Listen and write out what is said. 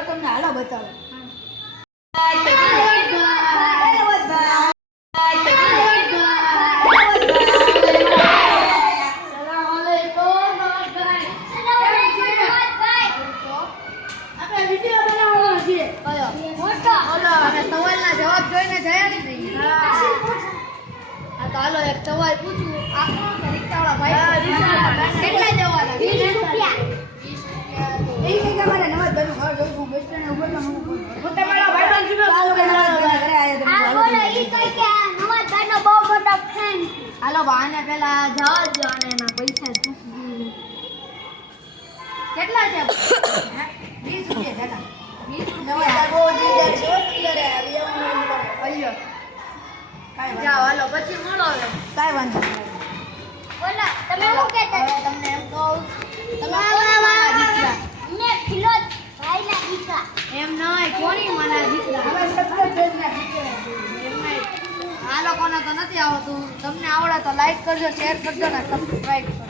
તમને હાલો બતાવો સવાલના જવાબ જોઈને જયા નથી હા તો હાલો એક સવાલ પૂછું આપણો રિક્ષાવાળા ભાઈ કેટલા જવાના 20 રૂપિયા એ કે તમારે નવાજ બનું ઘર જોઈશું બસ સ્ટેન્ડ ઉપર હું તમારા ભાઈબંધ જીનો ચાલો ઘરે આયા આ બોલો ઈ કઈ કે નવાજ ભાઈનો બહુ મોટો ફેન હાલો બાને પેલા જવા દો અને એના પૈસા ચૂકી કેટલા છે 20 રૂપિયા દાદા 20 રૂપિયા જાઓ હાલો પછી મળો હવે કાઈ વાંધો બોલો તમે શું કહેતા તમને એમ કહું મે ફિલોજ ભાઈના દીકરા એમ નહીં કોની માના દીકરા હવે સબસ્ક્રાઇબ આ લોકોને તો નથી આવતું તમને આવડે તો લાઈક કરજો શેર કરજો ને સબસ્ક્રાઇબ કરજો